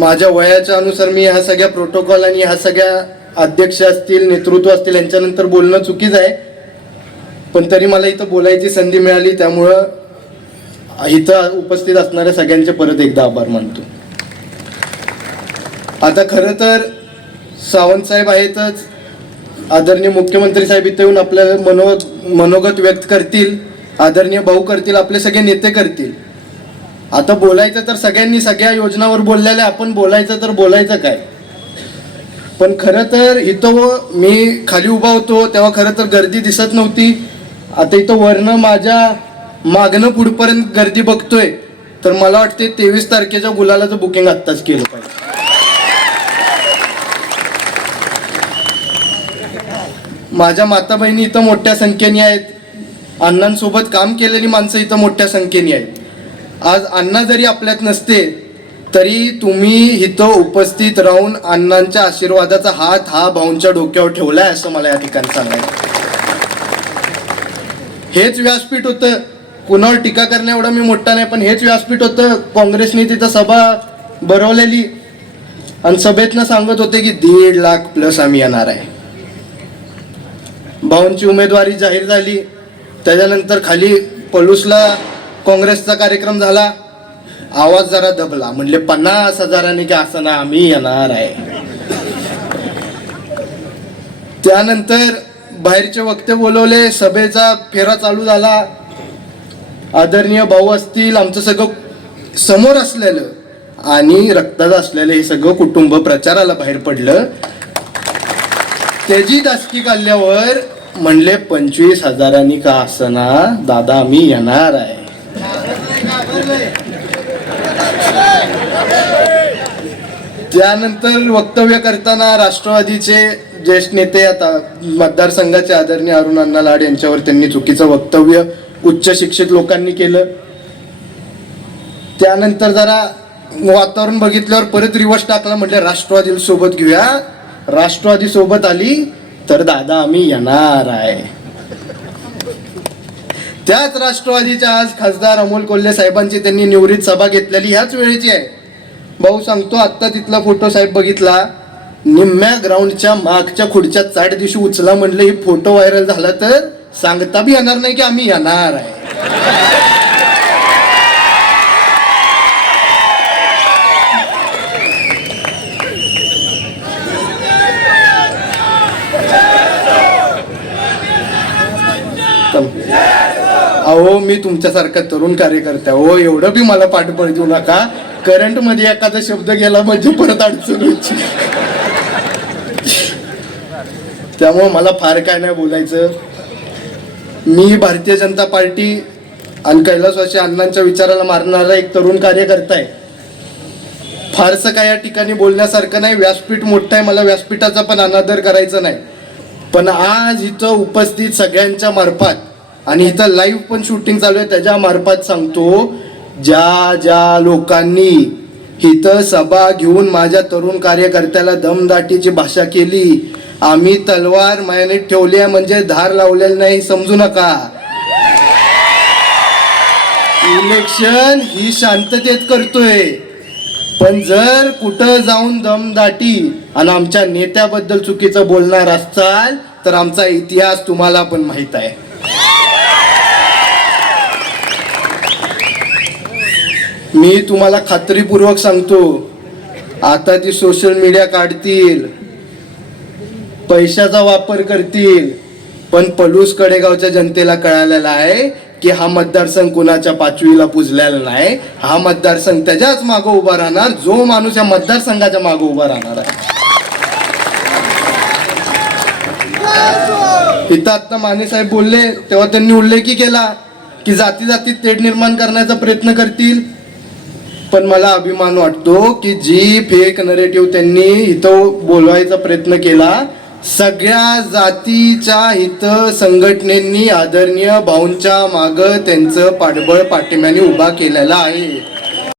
माझ्या वयाच्या अनुसार मी ह्या सगळ्या प्रोटोकॉल आणि ह्या सगळ्या अध्यक्ष असतील नेतृत्व असतील यांच्यानंतर बोलणं चुकीच आहे. पण तरी मला इथं बोलायची संधी मिळाली त्यामुळं इथं उपस्थित असणाऱ्या सगळ्यांचे परत एकदा आभार मानतो. आता खरं तर सावंत साहेब आहेतच. आदरणीय मुख्यमंत्री साहेब इथे येऊन आपल्याला मनो मनोगत व्यक्त करतील. आदरणीय भाऊ करतील आपले सगळे नेते करतील. आता बोलायचं तर सगळ्यांनी सगळ्या योजनावर बोललेल्या आपण बोलायचं तर बोलायचं काय? पण खरं तर इथं मी खाली उभा होतो तेव्हा खरं तर गर्दी दिसत नव्हती. आता इथं वरनं माझ्या मागणं पुढपर्यंत गर्दी बघतोय तर मला वाटते तेवीस तारखेच्या गुलालाचं बुकिंग आत्ताच केलं पाहिजे. माझ्या माता बहिणी इथं मोठ्या संख्येने आहेत अण्णांसोबत काम केलेली माणसं इथं मोठ्या संख्येने आहेत. आज अण्णा जरी आपल्यात नसते तरी तुम्ही इथं उपस्थित राहून अण्णांच्या आशीर्वादाचा हात हा भाऊंच्या डोक्यावर ठेवलाय असं मला या ठिकाणी सांगायचं हेच व्यासपीठ होतं. कुणावर टीका करण्या एवढं मी मोठा नाही पण हेच व्यासपीठ होतं. काँग्रेसने तिथं सभा भरवलेली आणि सभेतनं सांगत होते की दीड लाख प्लस आम्ही येणार आहे. भाऊंची उमेदवारी जाहीर झाली. त्याच्यानंतर खाली पलूसला काँग्रेसचा कार्यक्रम झाला. आवाज जरा दबला. म्हणले पन्नास हजारांनी की असं ना आम्ही येणार आहे. त्यानंतर बाहेरचे वक्ते बोलवले सभेचा फेरा चालू झाला. आदरणीय भाऊ असतील आमचं सगळं समोर असलेलं आणि रक्तात असलेलं हे सगळं कुटुंब प्रचाराला बाहेर पडलं. त्याची दासकी काढल्यावर म्हणले पंचवीस हजारांनी का असना दादा आम्ही येणार आहे. त्यानंतर वक्तव्य करताना राष्ट्रवादीचे ज्येष्ठ नेते आता मतदारसंघाचे आदरणीय अरुण अण्णा लाड यांच्यावर त्यांनी चुकीचं वक्तव्य उच्च शिक्षित लोकांनी केलं. त्यानंतर जरा वातावरण बघितल्यावर परत रिवर्स टाकला म्हटलं राष्ट्रवादी सोबत घेऊया. राष्ट्रवादी सोबत आली तर दादा आम्ही येणार आहे. त्याच राष्ट्रवादीच्या आज खासदार अमोल कोल्हे साहेबांची त्यांनी निवृत्त सभा घेतलेली ह्याच वेळेची आहे. भाऊ सांगतो आत्ता तिथला फोटो साहेब बघितला. निम्म्या ग्राउंडच्या मागच्या खुर्च्या चाट दिवशी उचला म्हणलं ही फोटो व्हायरल झाला तर सांगता बी येणार नाही की आम्ही येणार आहे. अहो मी तुमच्यासारखा तरुण कार्यकर्ता हो एवढं बी मला पाठबळ देऊ नका. करंटमध्ये एखादा शब्द गेला म्हणजे परत अडचण त्यामुळं मला फार काय नाही बोलायचं. मी भारतीय जनता पार्टी आणि कैलासवासी अण्णांच्या विचाराला मारणारा एक तरुण कार्यकर्ता आहे. फारसं काय या ठिकाणी बोलण्यासारखं नाही. व्यासपीठ मोठं आहे. मला व्यासपीठाचा पण अनादर करायचा नाही. पण आज इथं उपस्थित सगळ्यांच्या मार्फत आणि इथं लाईव्ह पण शूटिंग चालू आहे. त्याच्या मार्फत सांगतो ज्या ज्या लोकांनी इथं सभा घेऊन माझ्या तरुण कार्यकर्त्याला दमदाटीची भाषा केली आम्ही तलवार मायनेत ठेवली आहे म्हणजे धार लावलेली नाही समजू नका. इलेक्शन ही शांततेत करतोय. पण जर कुठं जाऊन दमदाटी आणि आमच्या नेत्याबद्दल चुकीचं बोलणार असाल तर आमचा इतिहास तुम्हाला पण माहीत आहे. मी तुम्हाला खात्रीपूर्वक सांगतो आता ती सोशल मीडिया काढतील पैशाचा वापर करतील पण पलूस कडेगावच्या जनतेला कळालेला आहे की हा मतदारसंघ कुणाच्या पाचवीला पुजलेला नाही हा मतदारसंघ त्याच्याच मागं उभा राहणार जो माणूस या मतदारसंघाच्या मागं उभा राहणार आहे. इथं आता माने साहेब बोलले तेव्हा त्यांनी उल्लेखही केला की जाती जातीत तेढ निर्माण करण्याचा प्रयत्न करतील पण मला अभिमान वाटतो की जी फेक नरेटिव्ह त्यांनी इथं बोलवायचा प्रयत्न केला सगळ्या जातीच्या हित संघटनेनी आदरणीय भाऊंच्या माग त्यांचं पाठबळ पाठिंब्याने उभा केलेला आहे.